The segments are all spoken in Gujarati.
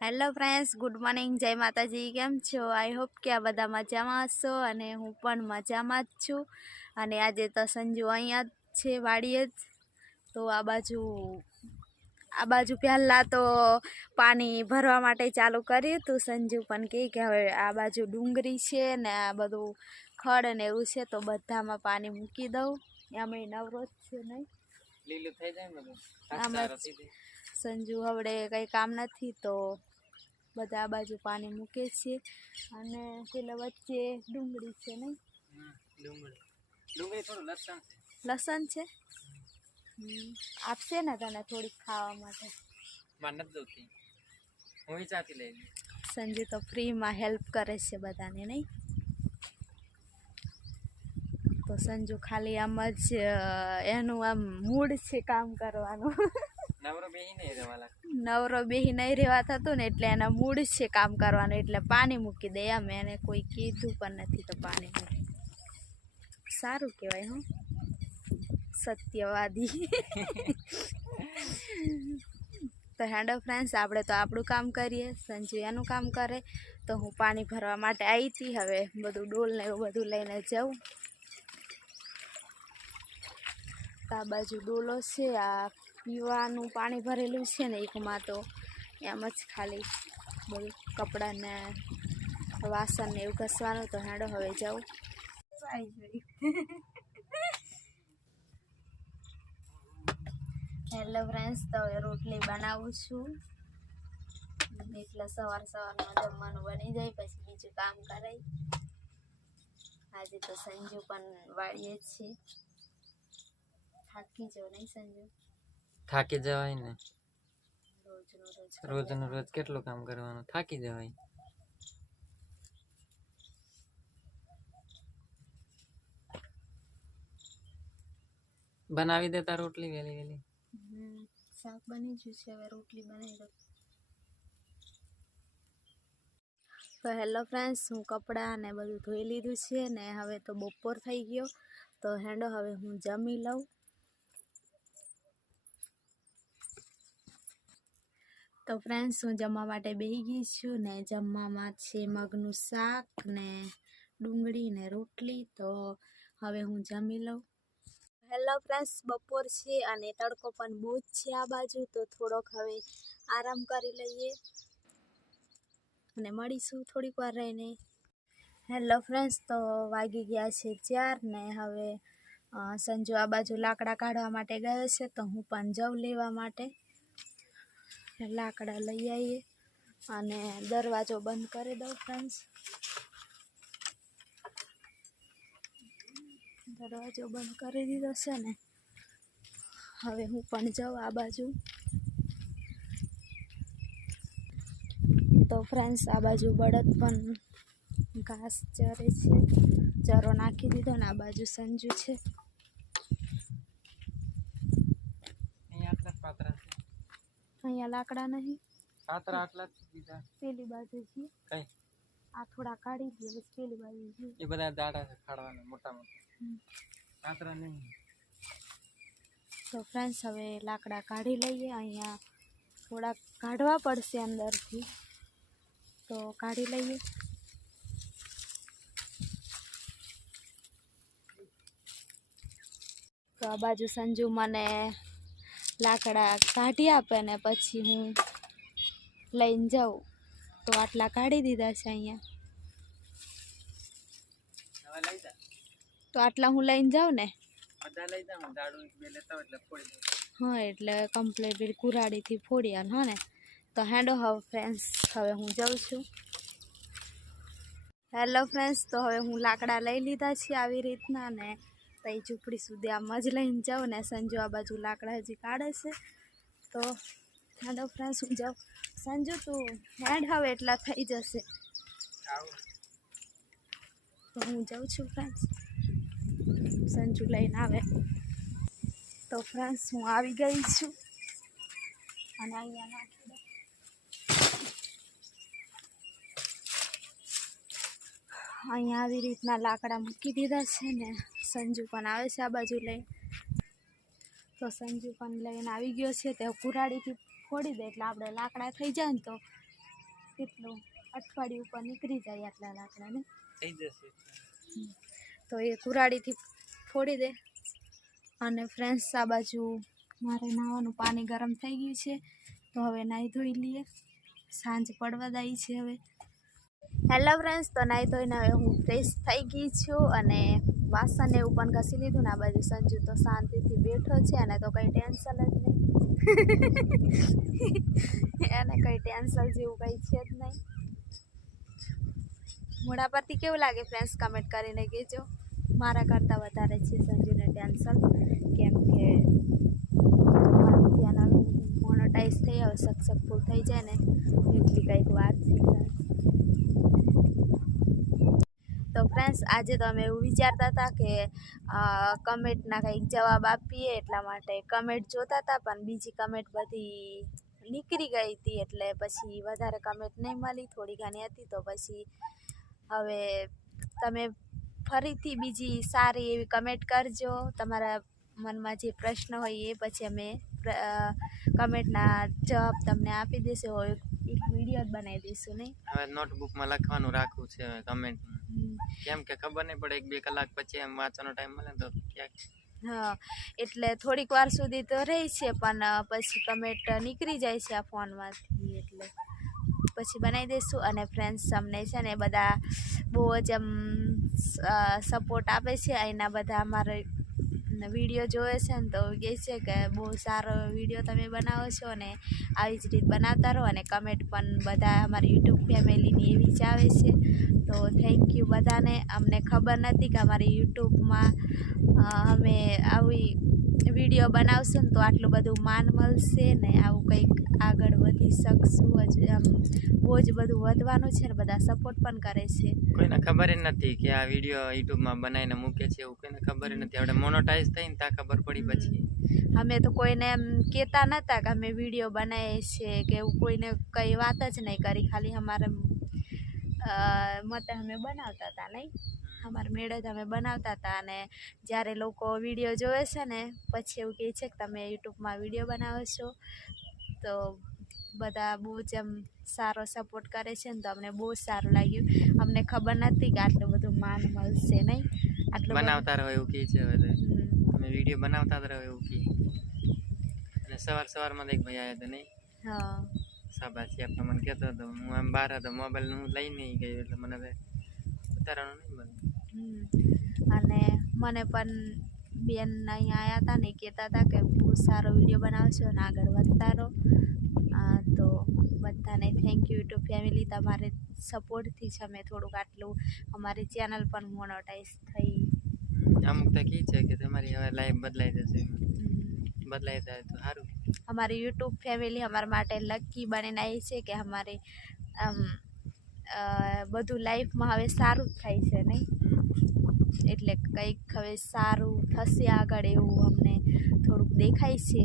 હેલો ફ્રેન્ડ્સ, ગુડ મોર્નિંગ, જય માતાજી. કેમ છો? આઈ હોપ કે આ બધા મજામાં હશો અને હું પણ મજામાં જ છું. અને આજે તો સંજુ અહીંયા જ છે, વાડીએ જ. તો આ બાજુ પહેલાં તો પાણી ભરવા માટે ચાલુ કર્યું હતું. સંજુ પણ કહે કે હવે આ બાજુ ડુંગળી છે ને આ બધું ખડ ને એવું છે તો બધામાં પાણી મૂકી દઉં. એમાં નવરો જ છે નહીં, લીલું થઈ જાય બધું. આમાં સંજુ હવડે કંઈ કામ નથી તો બધા આ બાજુ પાણી મૂકે છે. અને પેલા વચ્ચે ડુંગળી છે નહીં, ડુંગળી થોડું લસણ છે. આપશે ને તને થોડીક ખાવા માટે? માં નથી દઉંતી, હું વિચારતી લઈ લઉં. સંજુ તો ફ્રીમાં હેલ્પ કરે છે બધાને નહીં. તો સંજુ ખાલી આમ જ એનું આમ મૂડ છે કામ કરવાનું. નવરો બેહી નહીં રહેવા થતું ને એટલે એના મૂડ છે કામ કરવાનું, એટલે પાણી મૂકી દે. એમ એને કોઈ કીધું પણ નથી તો પાણી મૂકી. સારું કહેવાય. હું સત્યવાદી. તો હેડો ફ્રેન્ડ્સ, આપણે તો આપણું કામ કરીએ, સંજુ એનું કામ કરે. તો હું પાણી ભરવા માટે આવી હતી. હવે બધું ડોલ ને એવું બધું લઈને જાઉં. આ બાજુ ડોલો છે, આ પીવાનું પાણી ભરેલું છે ને એકમાં, તો એમ જ ખાલી બધું કપડાં ને વાસણ ને એવું ઘસવાનું. તો હેડો હવે જાઉં. હેલો ફ્રેન્ડ્સ, તો હવે રોટલી બનાવું છું. એટલે સવારમાં જમવાનું બની જાય, પછી બીજું કામ કરાય. આજે તો સંજુ પણ વાળીએ જ છે. થાકી જાવ નહીં સંજુ? થાકી જવાય ને, રોજ રોજ કેટલું કામ કરવાનું, થાકી જવાય. બનાવી દેતા રોટલી વેલી વેલી. શાક બની ગયું છે, હવે રોટલી બનાવી દઉં. તો હેલો ફ્રેન્ડ્સ, હું કપડાં ને બધું ધોઈ લીધું છે ને હવે તો બપોર થઈ ગયો. તો હેડો હવે હું જમી લઉં. તો ફ્રેન્ડ્સ, હું જમવા માટે બેસી ગઈ છું ને જમવામાં છે મગનું શાક ને ડુંગળી ને રોટલી. તો હવે હું જમી લઉં. હેલો ફ્રેન્ડ્સ, બપોર છે અને તડકો પણ બહુ જ છે આ બાજુ. તો થોડોક હવે આરામ કરી લઈએ અને મળીશું થોડીક વાર રહીને. હેલો ફ્રેન્ડ્સ, તો વાગી ગયા છે 4 ને હવે સંજુ આ બાજુ લાકડા કાઢવા માટે ગયો છે. તો હું પણ જાઉં લેવા માટે. લાકડા લઈ આવીએ અને દરવાજો બંધ કરી દઉં. ફ્રેન્ડ્સ, દરવાજો બંધ કરી દીધો છે ને હવે હું પણ જાઉં આ બાજુ. તો ફ્રેન્ડ્સ, આ બાજુ બળદ પણ ઘાસ ચરે છે, ચરો નાખી દીધો ને આ બાજુ સંજુ છે. અહીંયા લાકડા નહીં, પેલી બાજુ છે. આ થોડા કાઢી દે, બસ પેલી બાજુ છે. એ બધા દાડા છે ખાડવાના મોટા મોટા, કાતરા નહીં. તો ફ્રેન્ડ્સ, હવે લાકડા કાઢી લઈએ. અહીંયા થોડાક કાઢવા પડશે અંદરથી, તો કાઢી લઈએ. તો આ બાજુ સંજુ મને લાકડા કાઢી આપે ને પછી હું લઈને જાઉં. તો આટલા કાઢી દીધા છે અહીંયા. તો આટલા હું લઈને જાઉં ને? હા, એટલે કમ્પ્લીટ કુરાડીથી ફોડી હા ને. તો હેડો હવે ફ્રેન્ડ્સ, હવે હું જાઉં છું. હેલો ફ્રેન્ડ્સ, તો હવે હું લાકડા લઈ લીધા છે આવી રીતના ને તો એ ઝૂંપડી સુધી આમ જ લઈને જાઉં ને સંજુ આ બાજુ લાકડા હજી કાઢે છે. તો હેડો ફ્રેન્ડ્સ, હું જાઉં. સંજુ તું હેડ હવે એટલા થઈ જશે. તો હું જાઉં છું ફ્રેન્ડ્સ, સંજુ લઈને આવે. તો ફ્રેન્ડ્સ, હું આવી ગઈ છું અને અહીંયા નાખી દઉં. અહીંયા આવી રીતના લાકડા મૂકી દીધા છે ને સંજુ પણ આવે છે આ બાજુ લઈ. તો સંજુ પણ લઈને આવી ગયો છે. તે કુરાડીથી ફોડી દે એટલે આપણે લાકડા થઈ જાય ને તો કેટલું અઠવાડિયું ઉપર નીકળી જાય આટલા લાકડા ને. થઈ જશે. તો એ કુરાડીથી ફોડી દે. અને ફ્રેન્ડ્સ આ બાજુ મારે નાવાનું પાણી ગરમ થઈ ગયું છે, તો હવે નાહી ધોઈ લઈએ. સાંજ પડવા દઈ છે હવે. હેલો ફ્રેન્ડ્સ, તો નાહી ધોઈને હવે હું ફ્રેશ થઈ ગઈ છું અને વાસણ એવું પણ ઘસી લીધું ને આ બાજુ સંજુ તો શાંતિથી બેઠો છે અને તો કંઈ ટેન્શન જ નહીં. એને કંઈ ટેન્શન જેવું કંઈ છે જ નહીં. મોઢા પરથી કેવું લાગે ફ્રેન્ડ્સ કમેન્ટ કરીને કહેજો. મારા કરતાં વધારે છે સંજુને ટેન્શન, કેમ કે મારું ચેનલ મોનોટાઈઝ થઈ હવે સક્સેસફુલ થઈ જાય ને એટલી કંઈક વાત છે. તો ફ્રેન્ડ્સ આજે તો અમે એવું વિચારતા હતા કે કમેન્ટના કંઈક જવાબ આપીએ, એટલા માટે કમેન્ટ જોતા હતા પણ બીજી કમેન્ટ બધી નીકળી ગઈ હતી એટલે પછી વધારે કમેન્ટ નહીં મળી, થોડી ઘણી હતી. તો પછી હવે તમે ફરીથી બીજી સારી એવી કમેન્ટ કરજો. તમારા મનમાં જે પ્રશ્ન હોય એ પછી અમે કમેન્ટના જવાબ તમને આપી દઈશું. હોય એક વિડીયો જ બનાવી દઈશું નહીં. હવે નોટબુકમાં લખવાનું રાખવું છે હવે કમેન્ટ, કેમ કે ખબર નહીં પડે 1-2 કલાક પછી એમ વાંચવાનો ટાઈમ મળે તો ક્યાંક. હા, એટલે થોડીક વાર સુધી તો રહી છે પણ પછી કમેન્ટ નીકળી જાય છે આ ફોનમાંથી, એટલે પછી બનાવી દઈશું. અને ફ્રેન્ડ્સ અમને છે ને બધા બહુ જ સપોર્ટ આપે છે. અહીંના બધા અમારે વિડીયો જોવે છે ને તો કહે છે કે બહુ સારો વિડીયો તમે બનાવો છો અને આવી જ રીત બનાવતા રહો. અને કમેન્ટ પણ બધા અમારી યુટ્યુબ ફેમિલીની એવી જ આવે છે. તો થેન્ક યુ બધાને. અમને ખબર નથી કે અમારી યુટ્યુબમાં અમે આવી વિડીયો બનાવશું ને તો આટલું બધું માન મળશે ને આવું કંઈક આગળ વધી શકશું. આમ બહુ જ બધું વધવાનું છે ને બધા સપોર્ટ પણ કરે છે. કોઈને ખબર જ નથી કે આ વિડીયો યુટ્યુબમાં બનાવીને મૂકે છે, એવું કોઈને ખબર જ નથી. આપણે મોનોટાઈઝ થઈને ત્યાં ખબર પડી પછી. અમે તો કોઈને એમ કહેતા નહોતા કે અમે વિડીયો બનાવીએ છીએ કે એવું કોઈને કંઈ વાત જ નહીં કરી. ખાલી અમારે મતે અમે બનાવતા હતા નહીં, અમારા મેળે જ અમે બનાવતા હતા. અને જ્યારે લોકો વિડીયો જોવે છે ને પછી એવું કહે છે કે તમે યુટ્યુબમાં વિડીયો બનાવો છો, તો બધા બહુ જ એમ સારો સપોર્ટ કરે છે ને તો અમને બહુ સારું લાગ્યું. અમને ખબર નથી કે આટલું બધું માન મળશે નહીં. આટલું બનાવતા રહો એવું કહે છે. હવે તમે વિડીયો બનાવતા જ રહો એવું કહે. અને સવારમાં એક ભાઈ આવ્યા હતા નહીં, હા શાબાશી આપણે મને કહેતો હતો. હું આમ બહાર હતો, મોબાઈલ હું લઈ નહીં ગયો એટલે મને ઉતારવાનું નહીં બને. અને મને પણ બેન અહીંયા આવ્યા હતા ને કહેતા હતા કે બહુ સારો વિડીયો બનાવો છો અને આગળ વધતા રહો. તો બધાને થેન્ક યુ યુટ્યુબ ફેમિલી, તમારે સપોર્ટથી જ અમે થોડુંક આટલું અમારી ચેનલ પણ મોનોટાઈઝ થઈ. અમુક તો કહે છે કે તમારી હવે લાઈફ બદલાઈ જશે, બદલાઈ જાય તો સારું. અમારી યુટ્યુબ ફેમિલી અમારા માટે લકી બનીને આવી છે કે અમારી બધું લાઈફમાં હવે સારું જ થાય છે નહીં, એટલે કંઈક હવે સારું થશે આગળ એવું અમને થોડુંક દેખાય છે.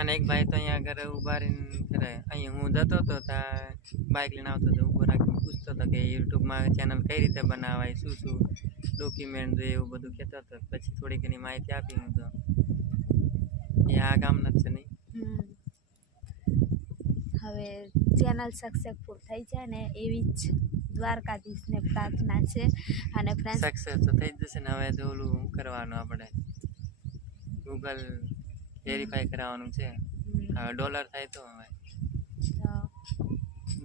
અને એક ભાઈ તો અહીંયા આગળ ઉભા રહીને કરે, અહીંયા હું જતો હતો ત્યાં બાઇક લઈને આવતો હતો, ઊભો રાખીને પૂછતો હતો કે યુટ્યુબમાં ચેનલ કઈ રીતે બનાવાય, શું શું ડોક્યુમેન્ટ જોઈએ એવું બધું કહેતો હતો. પછી થોડી ઘણી માહિતી આપી હું તો. એ આ ગામના જ છે નહીં. હવે ચેનલ સક્સેસફુલ થઈ જાય ને એવી જ દ્વારકાધીશને પ્રાર્થના છે. અને ફ્રેન્ડ્સ સક્સેસ તો થઈ જશે ને. હવે તો ઓલું કરવાનું આપણે ગૂગલ વેરીફાઈ કરાવવાનું છે. હવે ડોલર થાય તો હવે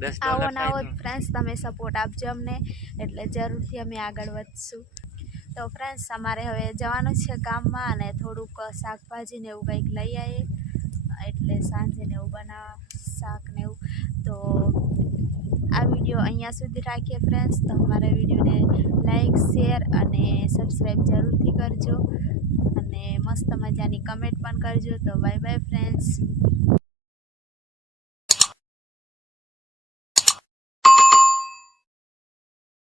$10 આવો ને આવો થાય તો. ફ્રેન્ડ્સ તમે સપોર્ટ આપજો અમને, એટલે જરૂરથી અમે આગળ વધશું. તો ફ્રેન્ડ્સ અમારે હવે જવાનું છે કામમાં અને થોડુંક શાકભાજી ને એવું કંઈક લઈ આવીએ, એટલે સાંજે ને એવું બનાવવા શાક ને એવું. તો આ વિડીયો અહીંયા સુધી રાખીએ ફ્રેન્ડ્સ. તો અમારા વિડીયોને લાઈક, શેર અને સબસ્ક્રાઈબ જરૂરથી કરજો અને મસ્ત મજાની કમેન્ટ પણ કરજો. તો બાય બાય ફ્રેન્ડ્સ.